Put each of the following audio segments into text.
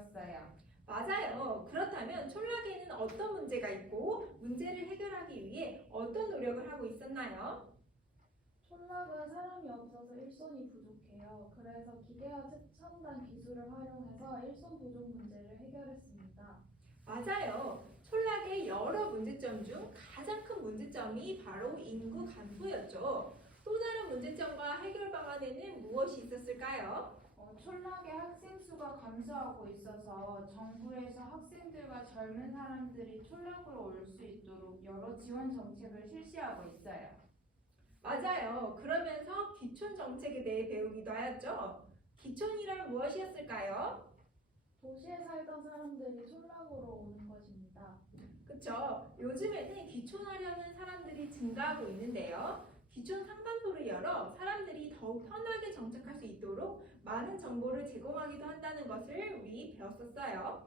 배웠어요. 맞아요. 그렇다면 촌락에는 어떤 문제가 있고 문제를 해결하기 위해 어떤 노력을 하고 있었나요? 촌락은 사람이 없어서 일손이 부족해요. 그래서 기계와 첨단 기술을 활용해서 일손 부족 문제를 해결했습니다. 맞아요. 촌락의 여러 문제점 중 가장 큰 문제점이 바로 인구 감소였죠. 또 다른 문제점과 해결 방안에는 무엇이 있었을까요? 촌락의 학생 수가 감소하고 있어서 정부에서 학생들과 젊은 사람들이 촌락으로 올 수 있도록 여러 지원 정책을 실시하고 있어요. 맞아요. 그러면서 기촌 정책에 대해 배우기도 하였죠. 기촌이란 무엇이었을까요? 도시에 살던 사람들이 촌락으로 오는 것입니다. 그쵸? 요즘에는 기촌하려는 사람들이 증가하고 있는데요. 기촌 상담소를 열어 사람들이 더욱 편하게 정착할 수 있도록 많은 정보를 제공하기도 한다는 것을 우리 배웠었어요.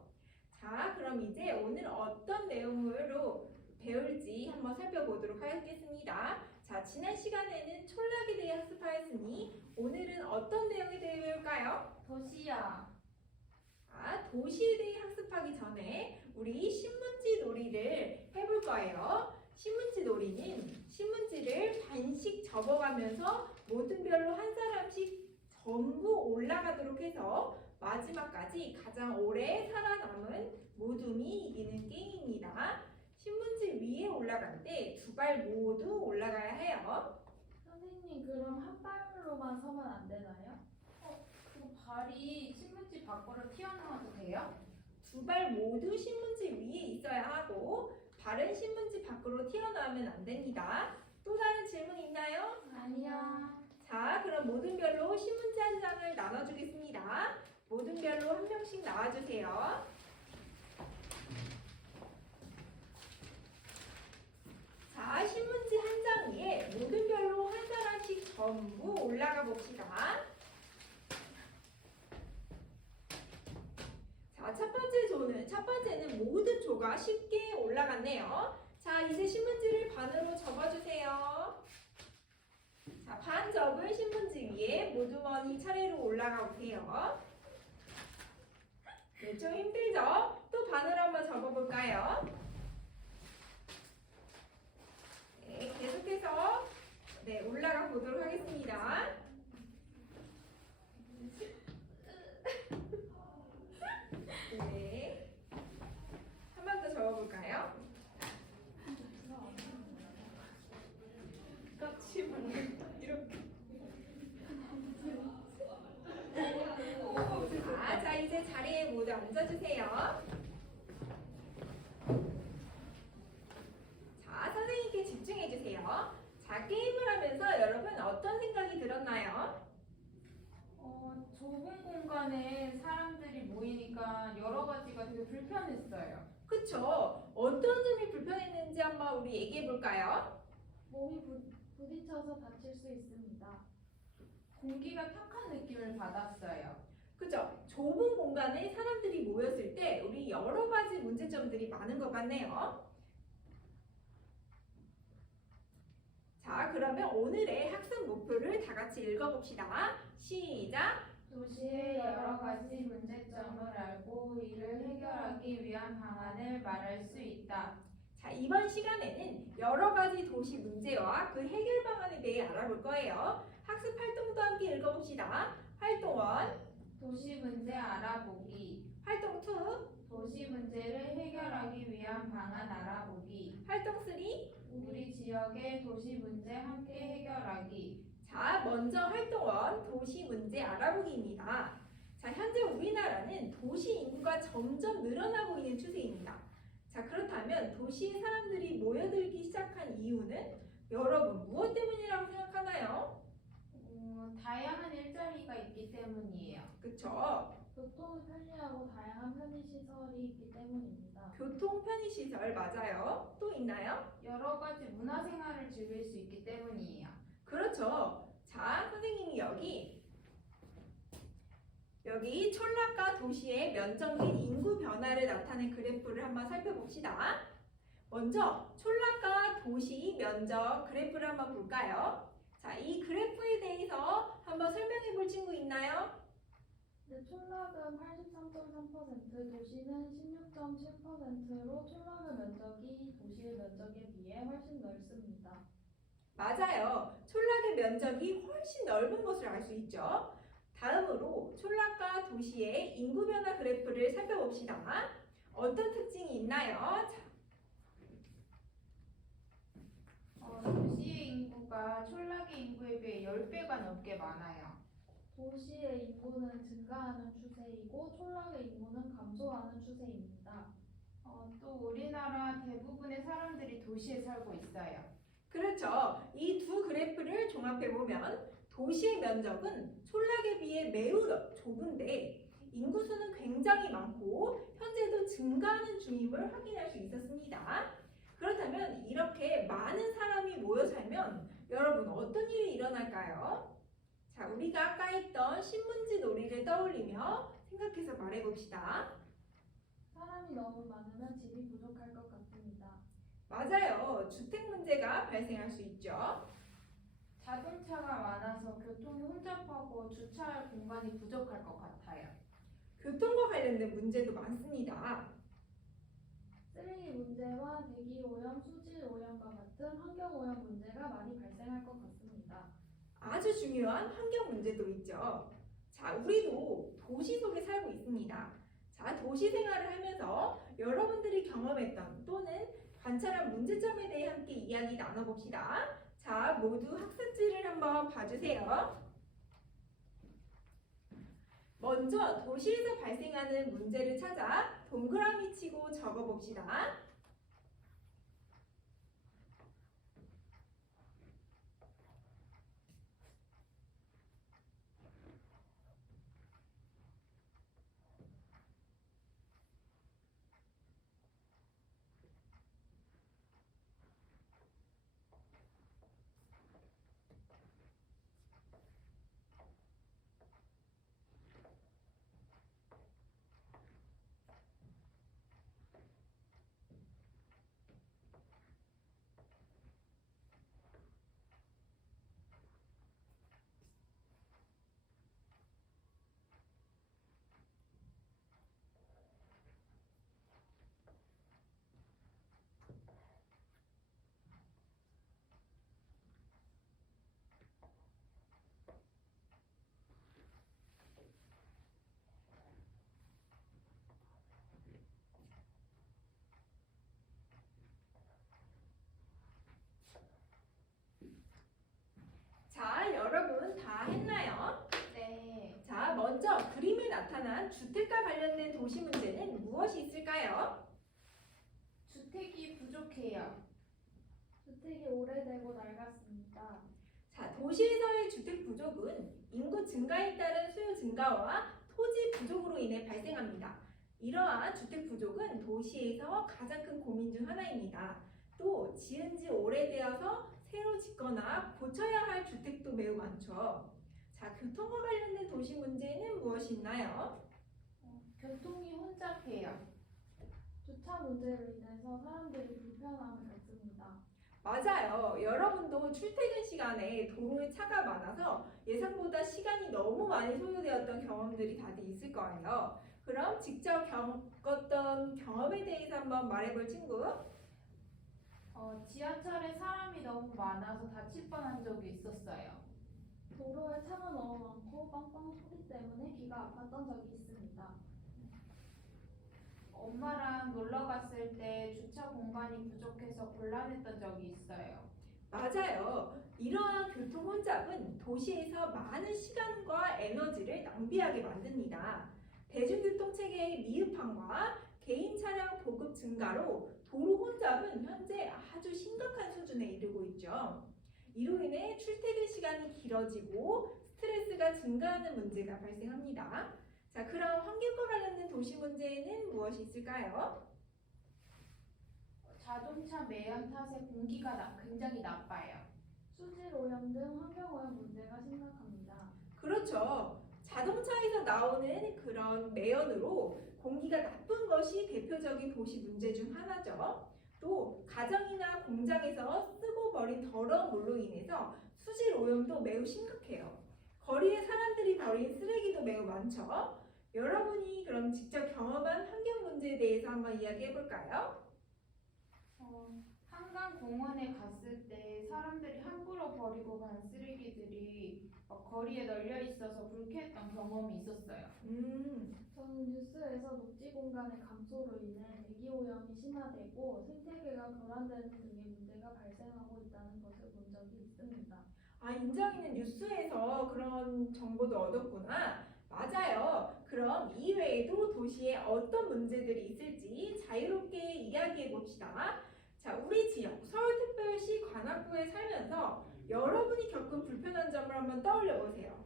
자, 그럼 이제 오늘 어떤 내용으로 배울지 한번 살펴보도록 하겠습니다. 자, 지난 시간에는 촌락에 대해 학습하였으니 오늘은 어떤 내용에 대해 배울까요? 도시야. 도시에 대해 학습하기 전에 우리 신문지 놀이를 해볼 거예요. 신문지 놀이는 신문지를 반씩 접어가면서 모든 별로 한 사람씩 전부 올라가도록 해서 마지막까지 가장 오래 살아남은 모둠이 이기는 게임입니다. 신문지 위에 올라갈 때 두 발 모두 올라가야 해요. 선생님, 그럼 한 발로만 서면 안 되나요? 그럼 발이 신문지 밖으로 튀어나와도 돼요? 두 발 모두 신문지 위에 있어야 하고 발은 신문지 밖으로 튀어나오면 안 됩니다. 또 다른 질문 있나요? 아니요. 자, 그럼 모든 별로 신문지 한 장을 나눠주겠습니다. 모든 별로 한 명씩 나와주세요. 자, 신문지 한 장 위에 모든 별로 한 사람씩 전부 올라가 봅시다. 자, 첫 번째는 모든 조가 쉽게 올라갔네요. 자, 이제 신문지를 반으로 접어주세요. 자, 반 접은 신문지 위에 모두머니 차례로 올라가 보세요. 네, 좀 힘들죠? 또 반으로 한번 접어볼까요? 네, 계속해서 올라가 보도록 하겠습니다. 네, 한 번 더 접어볼까요? 같이 이렇게. 자, 이제 자리에 모두 앉아주세요. 자, 선생님께 집중해주세요. 자, 게임을 하면서 여러분 어떤 생각이 들었나요? 좁은 공간에 사람들이 모이니까 여러 가지가 되게 불편했어요. 그쵸? 어떤 점이 불편했는지 한번 우리 얘기해볼까요? 몸이 부딪혀서 다칠 수 있습니다. 공기가 탁한 느낌을 받았어요. 그쵸? 좁은 공간에 사람들이 모였을 때 우리 여러 가지 문제점들이 많은 것 같네요. 자, 그러면 오늘의 학습 목표를 다 같이 읽어봅시다. 시작! 도시의 여러 가지 문제점을 알고 이를 해결하기 위한 방안을 말할 수 있다. 자, 이번 시간에는 여러 가지 도시 문제와 그 해결 방안에 대해 알아볼 거예요. 학습 활동도 함께 읽어봅시다. 활동 1, 도시 문제 알아보기. 활동 2, 도시 문제를 해결하기 위한 방안 알아보기. 활동 3. 우리 지역의 도시 문제 함께 해결하기. 자, 먼저 활동 1, 도시 문제 알아보기입니다. 자, 현재 우리나라는 도시 인구가 점점 늘어나고 있는 추세입니다. 자, 그렇다면 도시에 사람들이 모여들기 시작한 이유는 여러분 무엇 때문이라고 생각하나요? 다양한 일자리가 있기 때문이에요. 그쵸? 교통이 편리하고 다양한 편의시설이 있기 때문입니다. 교통 편의시설 맞아요. 또 있나요? 여러 가지 문화생활을 즐길 수 있기 때문이에요. 그렇죠. 자, 선생님이 여기 촌락과 도시의 면적 및 인구 변화를 나타낸 그래프를 한번 살펴봅시다. 먼저 촌락과 도시 면적 그래프를 한번 볼까요? 자, 이 그래프에 대해서 한번 설명해 볼 친구 있나요? 네, 촌락은 83.3%, 도시는 16.7%로 촌락의 면적이 도시의 면적에 비해 훨씬 넓습니다. 맞아요. 촌락의 면적이 훨씬 넓은 것을 알 수 있죠. 다음으로 촌락과 도시의 인구 변화 그래프를 살펴봅시다. 어떤 특징이 있나요? 자, 도시의 인구가 촌락의 인구에 비해 10배가 넘게 많아요. 도시의 인구는 증가하는 추세이고 촌락의 인구는 감소하는 추세입니다. 또 우리나라 대부분의 사람들이 도시에 살고 있어요. 그렇죠. 이 두 그래프를 종합해보면 도시의 면적은 촌락에 비해 매우 좁은데 인구수는 굉장히 많고 현재도 증가하는 중임을 확인할 수 있었습니다. 그렇다면 이렇게 많은 사람이 모여 살면 여러분 어떤 일이 일어날까요? 자, 우리가 아까 했던 신문지 놀이를 떠올리며 생각해서 말해봅시다. 사람이 너무 많으면 집이 부족할 것 같습니다. 맞아요. 주택 문제가 발생할 수 있죠. 자동차가 많아서 교통이 혼잡하고 주차할 공간이 부족할 것 같아요. 교통과 관련된 문제도 많습니다. 쓰레기 문제와 대기 오염, 수질 오염과 같은 환경 오염 문제가 많이 발생할 것 같습니다. 아주 중요한 환경 문제도 있죠. 자, 우리도 도시 속에 살고 있습니다. 자, 도시 생활을 하면서 여러분들이 경험했던 또는 관찰한 문제점에 대해 함께 이야기 나눠봅시다. 자, 모두 학습지를 한번 봐주세요. 먼저 도시에서 발생하는 문제를 찾아 동그라미 치고 적어봅시다. 자, 여러분 다 했나요? 네. 자, 먼저 그림에 나타난 주택과 관련된 도시 문제는 무엇이 있을까요? 주택이 부족해요. 주택이 오래되고 낡았습니다. 자, 도시에서의 주택 부족은 인구 증가에 따른 수요 증가와 토지 부족으로 인해 발생합니다. 이러한 주택 부족은 도시에서 가장 큰 고민 중 하나입니다. 또 지은 지 오래되어서 새로 짓거나 고쳐야 할 주택도 매우 많죠. 자, 교통과 관련된 도시 문제는 무엇이 있나요? 교통이 혼잡해요. 주차 문제로 인해서 사람들이 불편함을 겪습니다. 맞아요. 여러분도 출퇴근 시간에 도로에 차가 많아서 예상보다 시간이 너무 많이 소요되었던 경험들이 다들 있을 거예요. 그럼 직접 겪었던 경험에 대해서 한번 말해볼 친구? 지하철에 사람이 너무 많아서 다칠 뻔한 적이 있었어요. 도로에 차가 너무 많고 빵빵 소리 때문에 귀가 아팠던 적이 있습니다. 엄마랑 놀러 갔을 때 주차 공간이 부족해서 곤란했던 적이 있어요. 맞아요. 이러한 교통 혼잡은 도시에서 많은 시간과 에너지를 낭비하게 만듭니다. 대중교통 체계의 미흡함과 개인 차량 보급 증가로 도로 혼잡은 현재 아주 심각한 수준에 이르고 있죠. 이로 인해 출퇴근 시간이 길어지고 스트레스가 증가하는 문제가 발생합니다. 자, 그럼 환경과 관련된 도시 문제에는 무엇이 있을까요? 자동차 매연 탓에 공기가 굉장히 나빠요. 수질 오염 등 환경 오염 문제가 심각합니다. 그렇죠. 자동차에서 나오는 그런 매연으로 공기가 나쁜 것이 대표적인 도시 문제 중 하나죠. 또 가정이나 공장에서 쓰고 버린 더러운 물로 인해서 수질 오염도 매우 심각해요. 거리에 사람들이 버린 쓰레기도 매우 많죠. 여러분이 그럼 직접 경험한 환경 문제에 대해서 한번 이야기해 볼까요? 한강 공원에 갔을 때 사람들이 함부로 버리고 간 쓰레기들이 막 거리에 널려 있어서 불쾌했던 경험이 있었어요. 저는 뉴스에서 녹지 공간의 감소로 인해 대기 오염이 심화되고 생태계가 교란되는 등의 문제가 발생하고 있다는 것을 본 적이 있습니다. 아, 인정이는 뉴스에서 그런 정보도 얻었구나. 맞아요. 그럼 이외에도 도시에 어떤 문제들이 있을지 자유롭게 이야기해 봅시다. 자, 우리 지역 서울특별시 관악구에 살면서 여러분이 겪은 불편한 점을 한번 떠올려 보세요.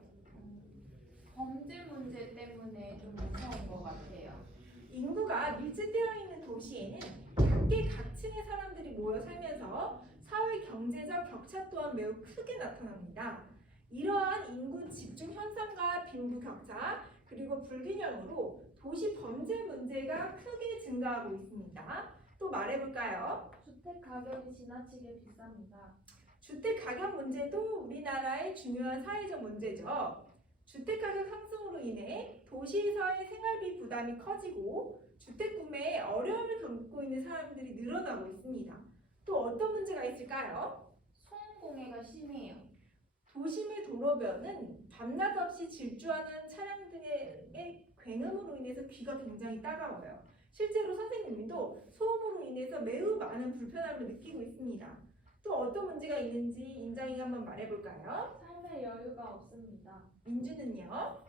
범죄 문제 때문에 좀 무서운 것 같아요. 인구가 밀집되어 있는 도시에는 각계각층의 사람들이 모여 살면서 사회 경제적 격차 또한 매우 크게 나타납니다. 이러한 인구 집중 현상과 빈부 격차 그리고 불균형으로 도시 범죄 문제가 크게 증가하고 있습니다. 또 말해볼까요? 주택 가격이 지나치게 비쌉니다. 주택 가격 문제도 우리나라의 중요한 사회적 문제죠. 주택 가격 상승으로 인해 도시에서의 생활비 부담이 커지고 주택 구매에 어려움을 겪고 있는 사람들이 늘어나고 있습니다. 또 어떤 문제가 있을까요? 소음 공해가 심해요. 도심의 도로변은 밤낮 없이 질주하는 차량 등의 굉음으로 인해서 귀가 굉장히 따가워요. 실제로 선생님도 소음으로 인해서 매우 많은 불편함을 느끼고 있습니다. 또 어떤 문제가 있는지 인정이가 한번 말해볼까요? 삶의 여유가 없습니다. 민주는요?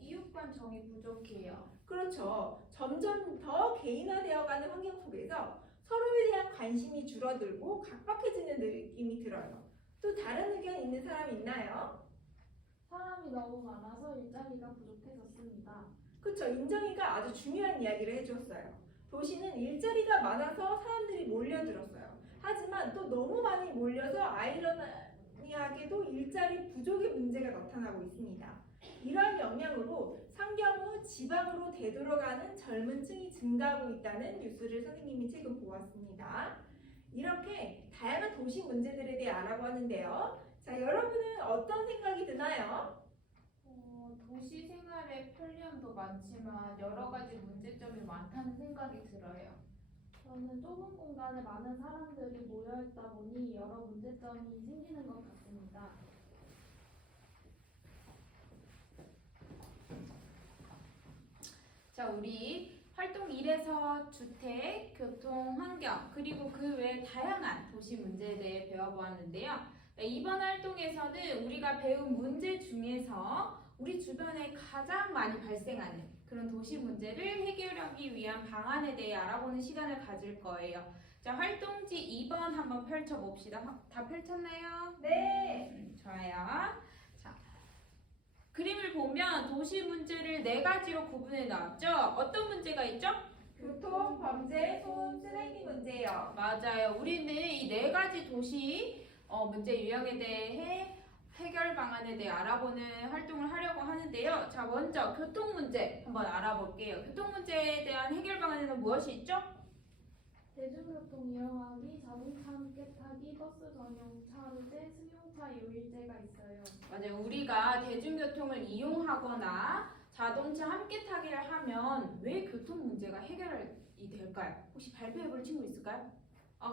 이웃 간 정이 부족해요. 그렇죠. 점점 더 개인화되어가는 환경 속에서 서로에 대한 관심이 줄어들고 각박해지는 느낌이 들어요. 또 다른 의견 있는 사람 있나요? 사람이 너무 많아서 일자리가 부족해졌습니다. 그쵸. 인정이가 아주 중요한 이야기를 해주었어요. 도시는 일자리가 많아서 사람들이 몰려들었어요. 하지만 또 너무 많이 몰려서 아이러니하게도 일자리 부족의 문제가 나타나고 있습니다. 이러한 영향으로 상경 후 지방으로 되돌아가는 젊은 층이 증가하고 있다는 뉴스를 선생님이 최근 보았습니다. 이렇게 다양한 도시 문제들에 대해 알아보았는데요. 자, 여러분은 어떤 생각이 드나요? 도시 생활의 편리함도 많지만 여러 가지 문제점이 많다는 생각이 들어요. 저는 좁은 공간에 많은 사람들이 모여있다 보니 여러 문제점이 생기는 것 같습니다. 자, 우리 활동 1에서 주택, 교통, 환경, 그리고 그 외 다양한 도시 문제에 대해 배워보았는데요. 이번 활동에서는 우리가 배운 문제 중에서 우리 주변에 가장 많이 발생하는 그런 도시 문제를 해결하기 위한 방안에 대해 알아보는 시간을 가질 거예요. 자, 활동지 2번 한번 펼쳐봅시다. 다 펼쳤나요? 네. 좋아요. 자, 그림을 보면 도시 문제를 4가지로 구분해 놨죠? 어떤 문제가 있죠? 교통, 범죄, 소음, 쓰레기 문제요. 맞아요. 우리는 이 4가지 도시 문제 유형에 대해 해결 방안에 대해 알아보는 활동을 하려고 하는데요. 자, 먼저 교통 문제 한번 알아볼게요. 교통 문제에 대한 해결 방안에는 무엇이 있죠? 대중교통 이용하기, 자동차 함께 타기, 버스 전용 차로제, 승용차 요일제가 있어요. 맞아요. 우리가 대중교통을 이용하거나 자동차 함께 타기를 하면 왜 교통 문제가 해결이 될까요? 혹시 발표해 볼 친구 있을까요?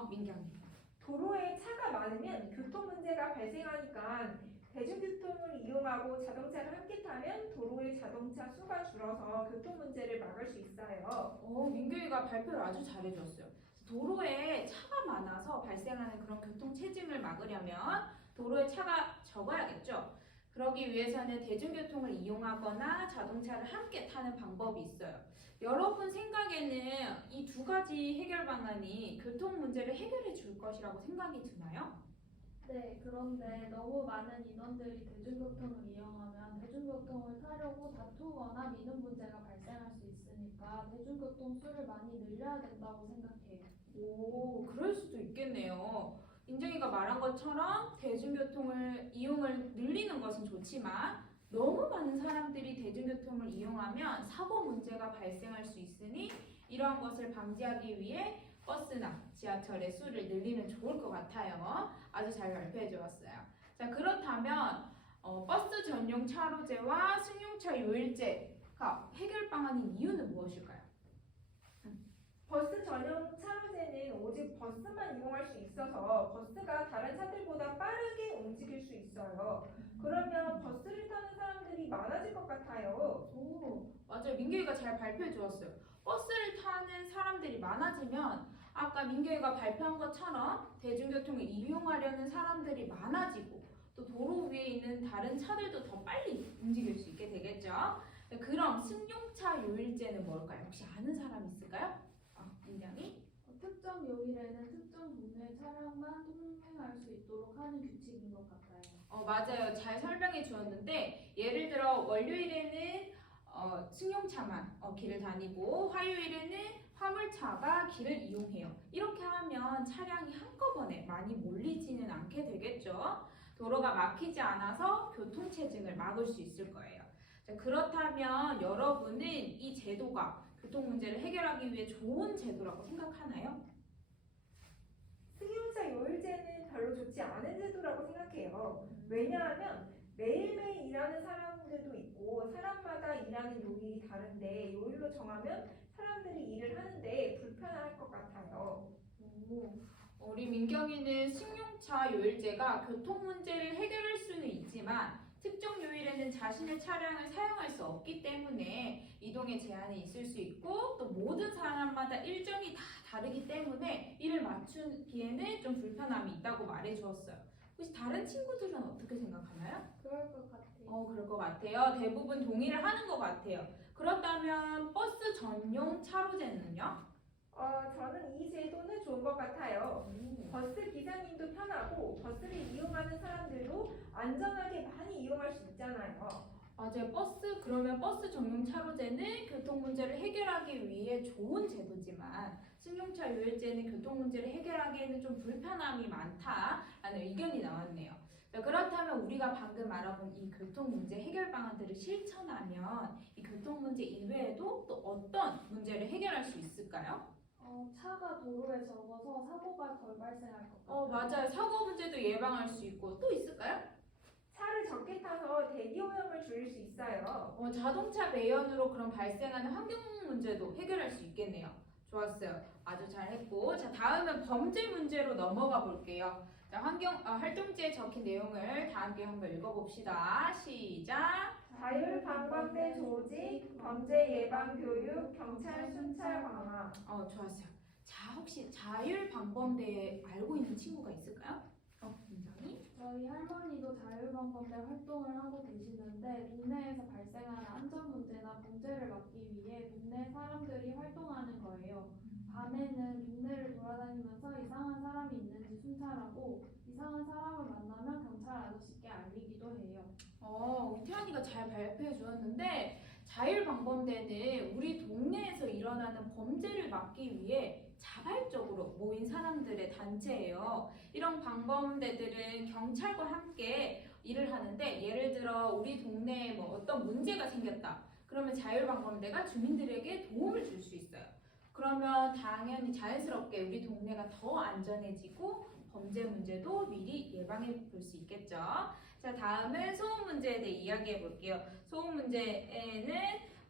민경님. 도로에 차가 많으면 교통 문제가 발생하니까 대중교통을 이용하고 자동차를 함께 타면 도로의 자동차 수가 줄어서 교통 문제를 막을 수 있어요. 민경이가 발표를 아주 잘해줬어요. 도로에 차가 많아서 발생하는 그런 교통 체증을 막으려면 도로에 차가 적어야겠죠. 그러기 위해서는 대중교통을 이용하거나 자동차를 함께 타는 방법이 있어요. 여러분 생각에는 이 2가지 해결 방안이 교통 문제를 해결해 줄 것이라고 생각이 드나요? 네, 그런데 너무 많은 인원들이 대중교통을 이용하면 대중교통을 타려고 다투거나 미는 문제가 발생할 수 있으니까 대중교통 수를 많이 늘려야 된다고 생각해요. 그럴 수도 있겠네요. 인정이가 말한 것처럼 대중교통을 이용을 늘리는 것은 좋지만 너무 많은 사람들이 대중교통을 이용하면 사고 문제가 발생할 수 있으니 이러한 것을 방지하기 위해 버스나 지하철의 수를 늘리면 좋을 것 같아요. 아주 잘 발표해 주었어요. 자, 그렇다면 버스 전용 차로제와 승용차 요일제가 해결 방안인 이유는 무엇일까요? 버스 전용 차로제는 오직 버스만 이용할 수 있어서 버스가 다른 차들보다 빠르게 움직일 수 있어요. 그러면 버스를 타는 사람들이 많아질 것 같아요. 오, 맞아요. 민규이가 잘 발표해 주었어요. 버스를 타는 사람들이 많아지면 아까 민규이가 발표한 것처럼 대중교통을 이용하려는 사람들이 많아지고 또 도로 위에 있는 다른 차들도 더 빨리 움직일 수 있게 되겠죠. 그럼 승용차 요일제는 뭘까요? 혹시 아는 사람 있을까요? 민경이? 특정 요일에는 특정 종류의 차량만 통행할 수 있도록 하는 규칙인 것 같아요. 맞아요. 잘 설명해 주었는데 예를 들어 월요일에는 승용차만 길을 다니고 화요일에는 화물차가 길을 이용해요. 이렇게 하면 차량이 한꺼번에 많이 몰리지는 않게 되겠죠. 도로가 막히지 않아서 교통체증을 막을 수 있을 거예요. 자, 그렇다면 여러분은 이 제도가 교통 문제를 해결하기 위해 좋은 제도라고 생각하나요? 승용차 요일제는 별로 좋지 않은 제도라고 생각해요. 왜냐하면 매일매일 일하는 사람들도 있고 사람마다 일하는 요일이 다른데 요일로 정하면 사람들이 일을 하는데 불편할 것 같아요. 오, 우리 민경이는 승용차 요일제가 교통 문제를 해결할 수는 있지만 특정 요일에는 자신의 차량을 사용할 수 없기 때문에 이동에 제한이 있을 수 있고 또 모든 사람마다 일정이 다 다르기 때문에 이를 맞추기에는 좀 불편함이 있다고 말해 주었어요. 혹시 다른 친구들은 어떻게 생각하나요? 그럴 것 같아요. 그럴 것 같아요. 대부분 동의를 하는 것 같아요. 그렇다면 버스 전용 차로제는요? 저는 이 제도는 좋은 것 같아요. 버스 기사님도 편하고 버스를 이용하는 사람들도 안전하게 많이 이용할 수 있잖아요. 맞아요. 그러면 버스 전용 차로제는 교통 문제를 해결하기 위해 좋은 제도지만 승용차 요일제는 교통 문제를 해결하기에는 좀 불편함이 많다라는 의견이 나왔네요. 자, 그렇다면 우리가 방금 알아본 이 교통 문제 해결 방안들을 실천하면 이 교통 문제 이외에도 또 어떤 문제를 해결할 수 있을까요? 차가 도로에 적어서 사고가 덜 발생할 것 같아요. 맞아요. 사고 문제도 예방할 수 있고 또 있을까요? 차를 적게 타서 대기 오염을 줄일 수 있어요. 자동차 매연으로 그런 발생하는 환경 문제도 해결할 수 있겠네요. 좋았어요. 아주 잘했고, 자 다음은 범죄 문제로 넘어가 볼게요. 자 활동지에 적힌 내용을 다 함께 한번 읽어봅시다. 시작. 자율방범대 조직, 범죄 예방 교육, 경찰 순찰 강화. 좋았어요. 자 혹시 자율방범대에 알고 있는 친구가 있을까요? 굉장히. 저희 할머니도 자율방범대 활동을 하고 계시는데 동네에서 발생하는 안전 문제나 범죄를 막기 위해 동네 사람들이 활동하는 거예요. 밤에는 동네를 돌아다니면서 이상한 사람이 있는지 순찰하고 이상한 사람을 만나면 경찰 아저씨께 알리기도 해요. 우리 태연이가 잘 발표해 주었는데 자율방범대는 우리 동네에서 일어나는 범죄를 막기 위해 자발적으로 모인 사람들의 단체예요. 이런 방범대들은 경찰과 함께 일을 하는데 예를 들어 우리 동네에 어떤 문제가 생겼다. 그러면 자율방범대가 주민들에게 도움을 줄 수 있어요. 그러면 당연히 자연스럽게 우리 동네가 더 안전해지고 범죄 문제도 미리 예방해 볼 수 있겠죠. 자, 다음은 소음 문제에 대해 이야기해 볼게요. 소음 문제에는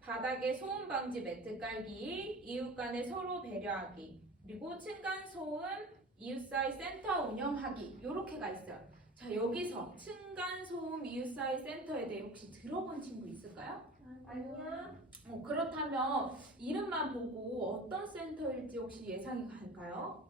바닥에 소음 방지 매트 깔기, 이웃 간에 서로 배려하기, 그리고 층간 소음 이웃 사이 센터 운영하기 이렇게가 있어요. 자, 여기서 층간 소음 이웃 사이 센터에 대해 혹시 들어본 친구 있을까요? 아니야. 그렇다면 이름만 보고 어떤 센터일지 혹시 예상이 갈까요?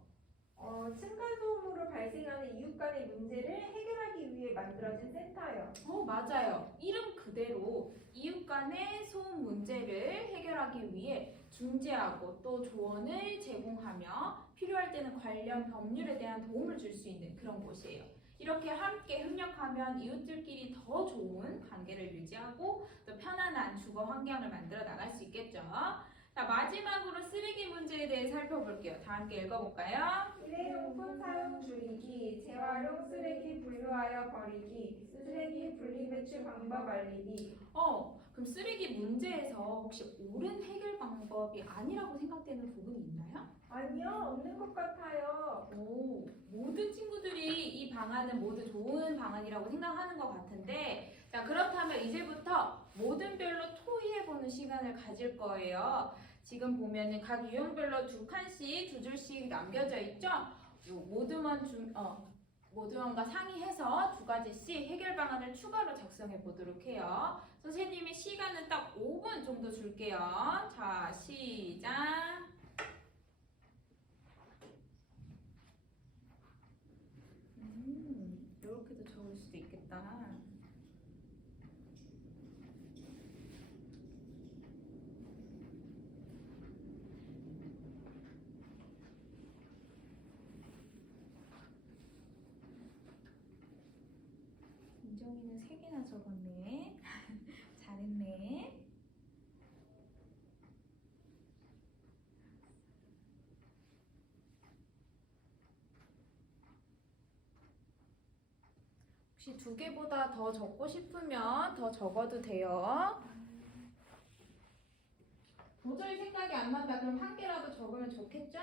층간소음으로 발생하는 이웃 간의 문제를 해결하기 위해 만들어진 센터예요. 맞아요. 이름 그대로 이웃 간의 소음 문제를 해결하기 위해 중재하고 또 조언을 제공하며 필요할 때는 관련 법률에 대한 도움을 줄 수 있는 그런 곳이에요. 이렇게 함께 협력하면 이웃들끼리 더 좋은 관계를 유지하고 또 편안한 주거 환경을 만들어 나갈 수 있겠죠. 자, 마지막으로 쓰레기 문제에 대해 살펴볼게요. 다 함께 읽어볼까요? 일회용품 사용 줄이기, 재활용 쓰레기 분류하여 버리기, 쓰레기 분리배출 방법 알리기. 그럼 쓰레기 문제에서 혹시 옳은 해결 방법이 아니라고 생각되는 부분이 있나요? 아니요, 없는 것 같아요. 모든 친구들이 이 방안은 모두 좋은 방안이라고 생각하는 것 같은데 자, 그렇다면 이제부터 모든 별로 토의해보는 시간을 가질 거예요. 지금 보면은 각 유형별로 두 칸씩 두 줄씩 남겨져 있죠? 요 모두원과 상의해서 두 가지씩 해결 방안을 추가로 작성해 보도록 해요. 선생님이 시간은 딱 5분 정도 줄게요. 자, 시작. 이렇게도 적을 수도 있겠다. 민정이는 3개나 적었네. 잘했네. 혹시 2개보다 더 적고 싶으면 더 적어도 돼요. 도저히 생각이 안 난다. 그럼 1개라도 적으면 좋겠죠?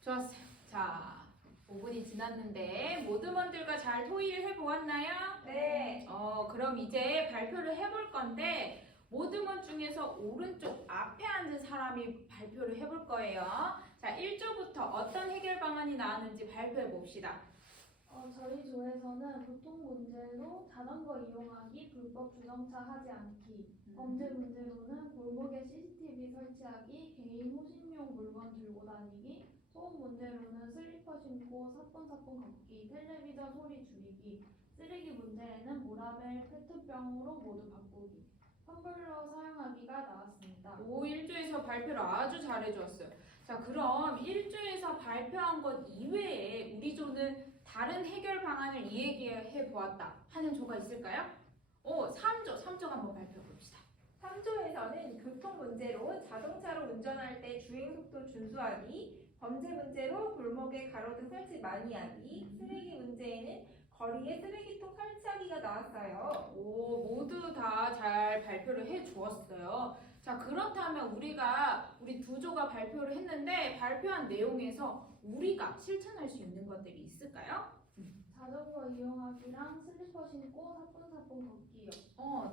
좋았어요. 자, 5분이 지났는데 모두먼들과 잘 토의를 해보았나요? 네. 그럼 이제 발표를 해볼 건데 모두먼 중에서 오른쪽 앞에 앉은 사람이 발표를 해볼 거예요. 자, 1조부터 어떤 해결 방안이 나왔는지 발표해 봅시다. 저희 조에서는 교통 문제로 자전거 이용하기, 불법 주정차 하지 않기, 범죄 문제로는 골목에 CCTV 설치하기, 개인 호신용 물건 들고 다니기, 소음 문제로는 슬리퍼 신고 사뿐사뿐 걷기, 텔레비전 소리 줄이기, 쓰레기 문제에는 모라벨 페트병으로 모두 바꾸기, 텀블러 사용하기가 나왔습니다. 오, 1조에서 발표를 아주 잘해주었어요. 자, 그럼 1조에서 발표한 것 이외에 우리 조는 다른 해결 방안을 이야기해 보았다 하는 조가 있을까요? 3조 한번 발표해 봅시다. 3조에서는 교통 문제로 자동차로 운전할 때 주행 속도 준수하기, 범죄 문제로 골목에 가로등 설치 많이 하기, 쓰레기 문제에는 거리에 쓰레기통 설치하기가 나왔어요. 오, 모두 다 잘 발표를 해 주었어요. 자, 그렇다면 우리 두 조가 발표를 했는데 발표한 내용에서 우리가 실천할 수 있는 것들이 있을까요? 자전거 이용하기랑 슬리퍼 신고 사뿐사뿐 걷기요.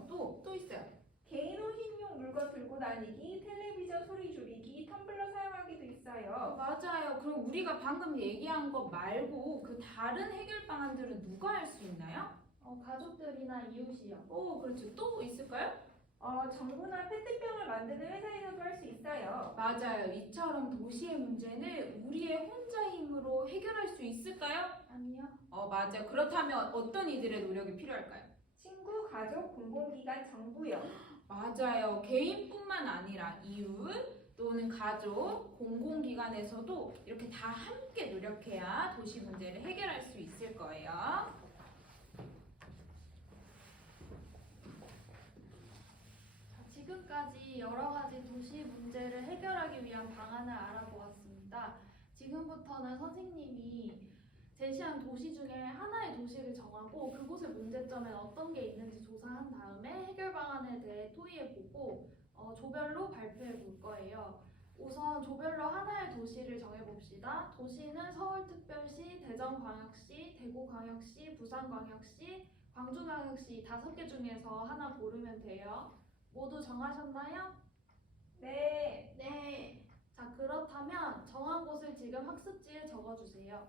또 있어요. 개인 호신용 물건 들고 다니기, 텔레비전 소리 줄이기, 텀블러 사용하기도 있어요. 맞아요. 그럼 우리가 방금 얘기한 것 말고 그 다른 해결 방안들은 누가 할 수 있나요? 가족들이나 이웃이요. 그렇죠. 또 있을까요? 정부나 페트병을 만드는 회사에서도 할 수 있어요. 맞아요. 이처럼 도시의 문제는 우리의 혼자 힘으로 해결할 수 있을까요? 아니요. 맞아요. 그렇다면 어떤 이들의 노력이 필요할까요? 친구, 가족, 공공기관, 정부요. 맞아요. 개인뿐만 아니라 이웃 또는 가족, 공공기관에서도 이렇게 다 함께 노력해야 도시 문제를 해결할 수 있을 거예요. 지금까지 여러 가지 도시 문제를 해결하기 위한 방안을 알아보았습니다. 지금부터는 선생님이 제시한 도시 중에 하나의 도시를 정하고 그곳의 문제점엔 어떤 게 있는지 조사한 다음에 해결 방안에 대해 토의해보고 조별로 발표해 볼 거예요. 우선 조별로 하나의 도시를 정해봅시다. 도시는 서울특별시, 대전광역시, 대구광역시, 부산광역시, 광주광역시 5개 중에서 하나 고르면 돼요. 모두 정하셨나요? 네. 네. 자, 그렇다면 정한 곳을 지금 학습지에 적어주세요.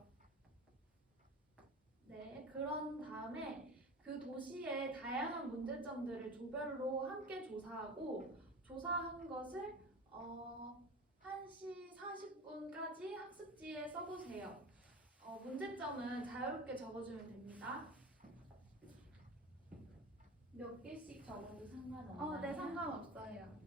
네, 그런 다음에 그 도시의 다양한 문제점들을 조별로 함께 조사하고 조사한 것을 1시 40분까지 학습지에 써보세요. 문제점은 자유롭게 적어주면 됩니다. 몇 개씩 적어도 상관없나요? 네, 상관없어요.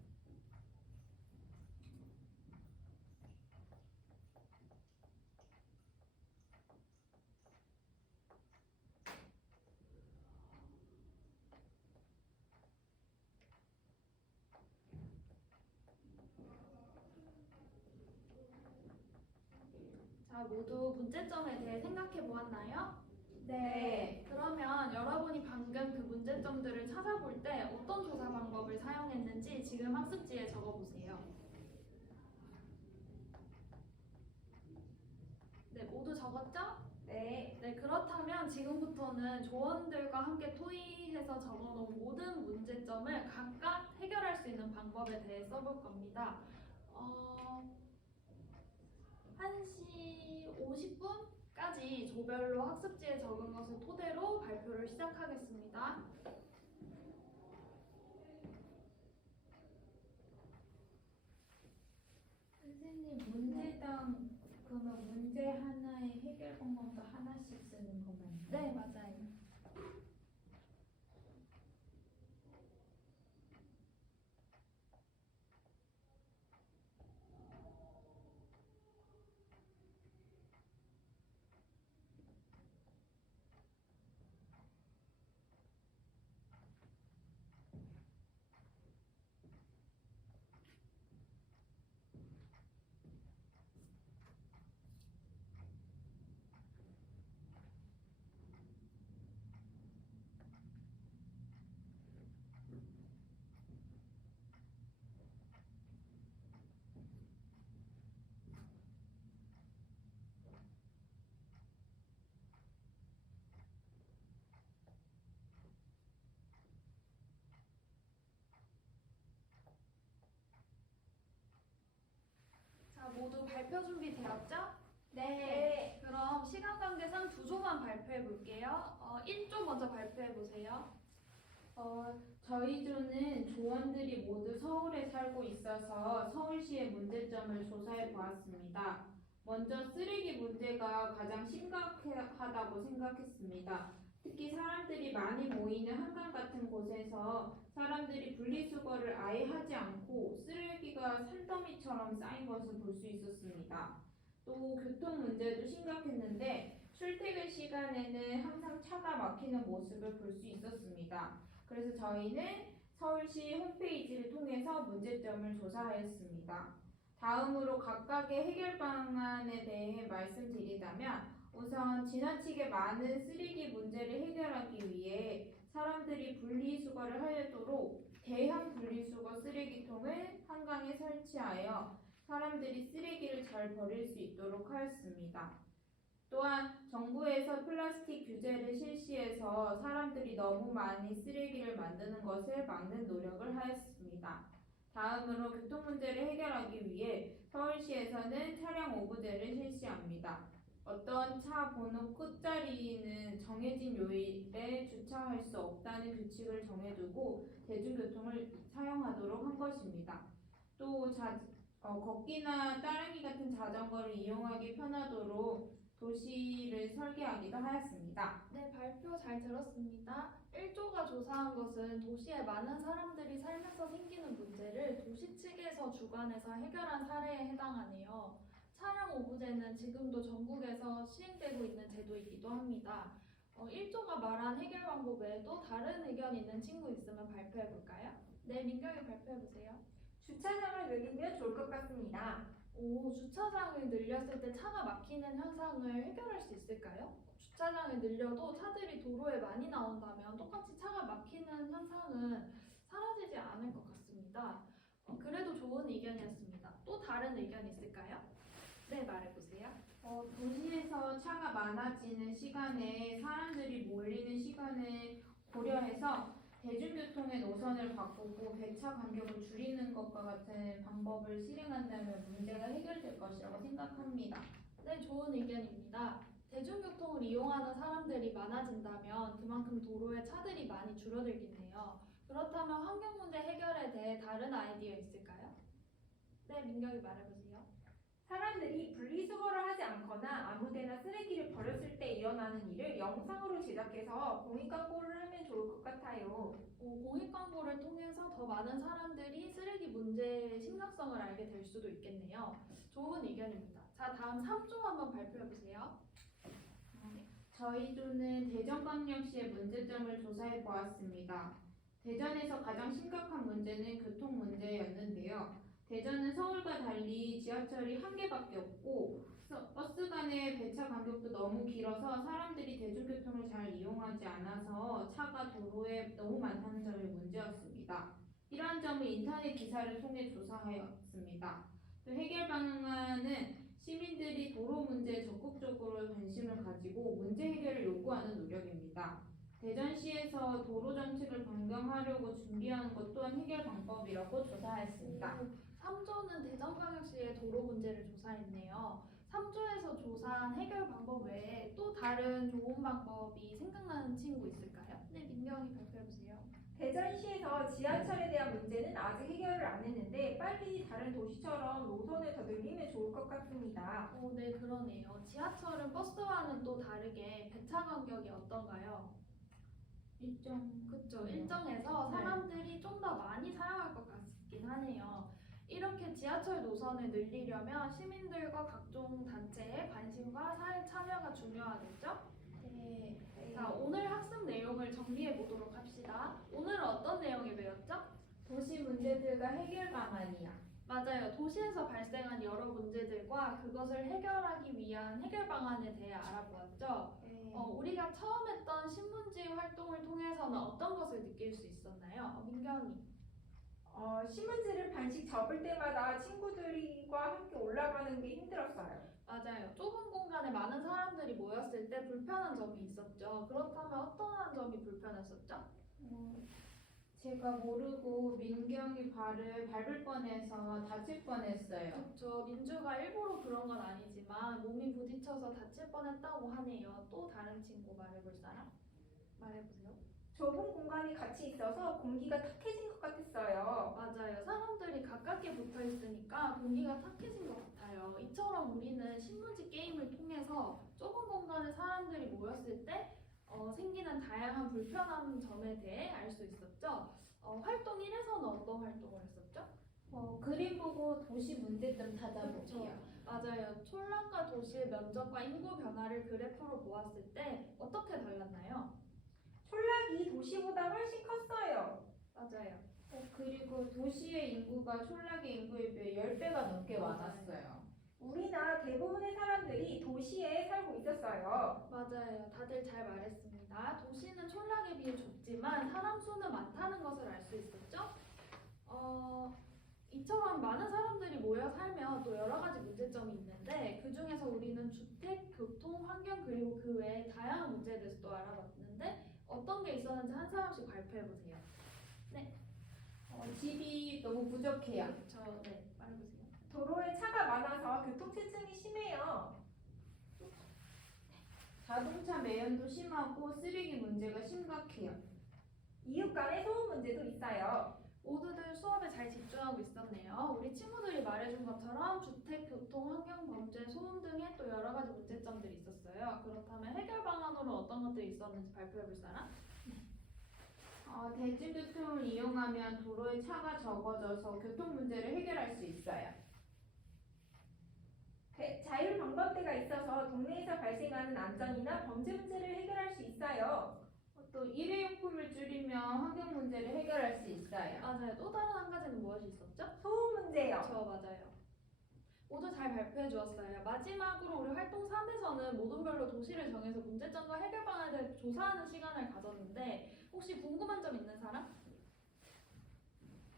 자, 모두 문제점에 대해 생각해 보았나요? 네. 그러면 여러분이 방금 그 문제점들을 찾아볼 때 어떤 조사 방법을 사용했는지 지금 학습지에 적어보세요. 되었죠? 네. 네, 그렇다면 지금부터는 조원들과 함께 토의해서 적어놓은 모든 문제점을 각각 해결할 수 있는 방법에 대해 써볼 겁니다. 1시 50분까지 조별로 학습지에 적은 것을 토대로 발표를 시작하겠습니다. 선생님, 문제당 그러면 문제 하나에 해결 방법도 하나씩 쓰는 건가요? 네, 맞아요. 자, 모두 발표 준비 되었죠? 네. 그럼 시간 관계상 두 조만 발표해 볼게요. 1조 먼저 발표해 보세요. 저희 조는 조원들이 모두 서울에 살고 있어서 서울시의 문제점을 조사해 보았습니다. 먼저 쓰레기 문제가 가장 심각하다고 생각했습니다. 특히 사람들이 많이 모이는 한강 같은 곳에서 사람들이 분리수거를 아예 하지 않고 쓰레기가 산더미처럼 쌓인 것을 볼 수 있었습니다. 또 교통 문제도 심각했는데 출퇴근 시간에는 항상 차가 막히는 모습을 볼 수 있었습니다. 그래서 저희는 서울시 홈페이지를 통해서 문제점을 조사하였습니다. 다음으로 각각의 해결 방안에 대해 말씀드리자면 우선 지나치게 많은 쓰레기 문제를 해결하기 위해 사람들이 분리수거를 하도록 대형 분리수거 쓰레기통을 한강에 설치하여 사람들이 쓰레기를 잘 버릴 수 있도록 하였습니다. 또한 정부에서 플라스틱 규제를 실시해서 사람들이 너무 많이 쓰레기를 만드는 것을 막는 노력을 하였습니다. 다음으로 교통 문제를 해결하기 위해 서울시에서는 차량 오부제를 실시합니다. 어떤 차 번호 끝자리는 정해진 요일에 주차할 수 없다는 규칙을 정해두고 대중교통을 사용하도록 한 것입니다. 또 걷기나 따릉이 같은 자전거를 이용하기 편하도록 도시를 설계하기도 하였습니다. 네, 발표 잘 들었습니다. 1조가 조사한 것은 도시에 많은 사람들이 살면서 생기는 문제를 도시 측에서 주관해서 해결한 사례에 해당하네요. 차량 오부제는 지금도 전국에서 시행되고 있는 제도이기도 합니다. 1조가 말한 해결 방법 외에도 다른 의견 있는 친구 있으면 발표해 볼까요? 네, 민경이 발표해 보세요. 주차장을 늘리면 좋을 것 같습니다. 주차장을 늘렸을 때 차가 막히는 현상을 해결할 수 있을까요? 주차장을 늘려도 차들이 도로에 많이 나온다면 똑같이 차가 막히는 현상은 사라지지 않을 것 같습니다. 그래도 좋은 의견이었습니다. 또 다른 의견 있을까요? 네, 말해보세요. 도시에서 차가 많아지는 시간에 사람들이 몰리는 시간을 고려해서 대중교통의 노선을 바꾸고 배차 간격을 줄이는 것과 같은 방법을 실행한다면 문제가 해결될 것이라고 생각합니다. 네, 좋은 의견입니다. 대중교통을 이용하는 사람들이 많아진다면 그만큼 도로에 차들이 많이 줄어들겠네요. 그렇다면 환경 문제 해결에 대해 다른 아이디어 있을까요? 네, 민경이 말해보세요. 사람들이 분리수거를 하지 않거나 아무데나 쓰레기를 버렸을 때 일어나는 일을 영상으로 제작해서 공익광고를 하면 좋을 것 같아요. 공익광고를 통해서 더 많은 사람들이 쓰레기 문제의 심각성을 알게 될 수도 있겠네요. 좋은 의견입니다. 자, 다음 3조 한번 발표해보세요. 저희 조는 대전광역시의 문제점을 조사해 보았습니다. 대전에서 가장 심각한 문제는 교통 문제였는데요. 대전은 서울과 달리 지하철이 한 개밖에 없고 버스 간의 배차 간격도 너무 길어서 사람들이 대중교통을 잘 이용하지 않아서 차가 도로에 너무 많다는 점이 문제였습니다. 이러한 점을 인터넷 기사를 통해 조사하였습니다. 또 해결 방안은 시민들이 도로 문제에 적극적으로 관심을 가지고 문제 해결을 요구하는 노력입니다. 대전시에서 도로 정책을 변경하려고 준비하는 것 또한 해결 방법이라고 조사했습니다. 3조는 대전광역시의 도로 문제를 조사했네요. 3조에서 조사한 해결 방법 외에 또 다른 좋은 방법이 생각나는 친구 있을까요? 네, 민경이 발표해보세요. 대전시에서 지하철에 대한 문제는 아직 해결을 안 했는데 빨리 다른 도시처럼 노선을 더 늘리면 좋을 것 같습니다. 네, 그러네요. 지하철은 버스와는 또 다르게 배차 간격이 어떤가요? 그쵸. 일정해서 네. 사람들이 좀 더 많이 사용할 것 같긴 하네요. 이렇게 지하철 노선을 늘리려면 시민들과 각종 단체의 관심과 사회 참여가 중요하겠죠? 네. 자, 오늘 학습 내용을 정리해 보도록 합시다. 오늘은 어떤 내용을 배웠죠? 도시 문제들과 해결 방안이야. 맞아요. 도시에서 발생한 여러 문제들과 그것을 해결하기 위한 해결 방안에 대해 알아보았죠. 우리가 처음 했던 신문지 활동을 통해서는 어떤 것을 느낄 수 있었나요? 민경이. 신문지를 반씩 접을 때마다 친구들과 함께 올라가는 게 힘들었어요. 맞아요. 좁은 공간에 많은 사람들이 모였을 때 불편한 점이 있었죠. 그렇다면 어떠한 점이 불편했었죠? 제가 모르고 민경이 발을 밟을 뻔해서 다칠 뻔했어요. 그렇죠. 민주가 일부러 그런 건 아니지만 몸이 부딪혀서 다칠 뻔했다고 하네요. 또 다른 친구 말해볼 사람? 말해보세요. 좁은 공간이 같이 있어서 공기가 탁해진 것 같았어요. 맞아요. 사람들이 가깝게 붙어 있으니까 공기가 탁해진 것 같아요. 이처럼 우리는 신문지 게임을 통해서 좁은 공간에 사람들이 모였을 때 생기는 다양한 불편한 점에 대해 알 수 있었죠. 활동 1에서는 어떤 활동을 했었죠? 그림 보고 도시 문제점 찾아보기요. 맞아요. 촌락과 도시의 면적과 인구 변화를 그래프로 보았을 때 어떻게 달랐나요? 촌락이 도시보다 훨씬 컸어요. 맞아요. 그리고 도시의 인구가 촌락의 인구에 비해 10배가 넘게 맞아요. 많았어요. 우리나 대부분의 사람들이 도시에 살고 있었어요. 맞아요. 다들 잘 말했습니다. 도시는 촌락에 비해 좁지만 사람 수는 많다는 것을 알 수 있었죠? 이처럼 많은 사람들이 모여 살면 또 여러 가지 문제점이 있는데 그 중에서 우리는 주택, 교통, 환경 그리고 그 외에 다양한 문제에 대해서 또 알아봤는데 어떤 게 있었는지 한 사람씩 발표해 보세요. 네. 집이 너무 부족해요. 그렇죠. 네. 말해보세요. 도로에 차가 많아서 교통체증이 심해요. 자동차 매연도 심하고 쓰레기 문제가 심각해요. 이웃 간의 소음 문제도 있어요. 모두들 수업에 잘 집중하고 있었네요. 우리 친구들이 말해준 것처럼 주택, 교통, 환경, 범죄, 소음 등의 또 여러 가지 문제점들이 있었어요. 그렇다면 해결 방안으로 어떤 것들이 있었는지 발표해 볼 사람? 대중교통을 이용하면 도로에 차가 적어져서 교통 문제를 해결할 수 있어요. 자율 방범대가 있어서 동네에서 발생하는 안전이나 범죄 문제를 해결할 수 있어요. 또 일회용품을 줄이면 환경 문제를 해결할 수 있어요. 맞아요. 또 다른 한 가지는 무엇이 있었죠? 소음 문제요. 그렇죠. 맞아요. 모두 잘 발표해 주었어요. 마지막으로 우리 활동 3에서는 모둠별로 도시를 정해서 문제점과 해결 방안에 대해 조사하는 시간을 가졌는데 혹시 궁금한 점 있는 사람?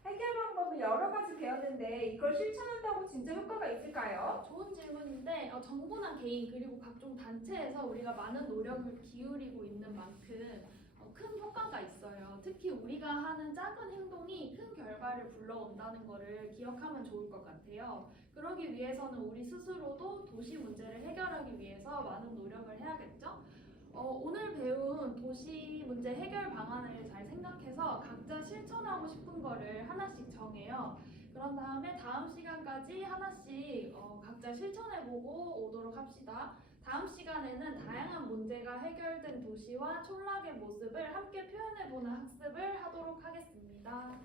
해결 방법을 여러 가지 배웠는데 이걸 실천한다고 진짜 효과가 있을까요? 좋은 질문인데 정부나 개인 그리고 각종 단체에서 우리가 많은 노력을 기울이고 있는 만큼 큰 효과가 있어요. 특히 우리가 하는 작은 행동이 큰 결과를 불러온다는 것을 기억하면 좋을 것 같아요. 그러기 위해서는 우리 스스로도 도시 문제를 해결하기 위해서 많은 노력을 해야겠죠? 오늘 배운 도시 문제 해결 방안을 잘 생각해서 각자 실천하고 싶은 거를 하나씩 정해요. 그런 다음에 다음 시간까지 하나씩 각자 실천해보고 오도록 합시다. 다음 시간에는 다양한 문제가 해결된 도시와 촌락의 모습을 함께 표현해보는 학습을 하도록 하겠습니다.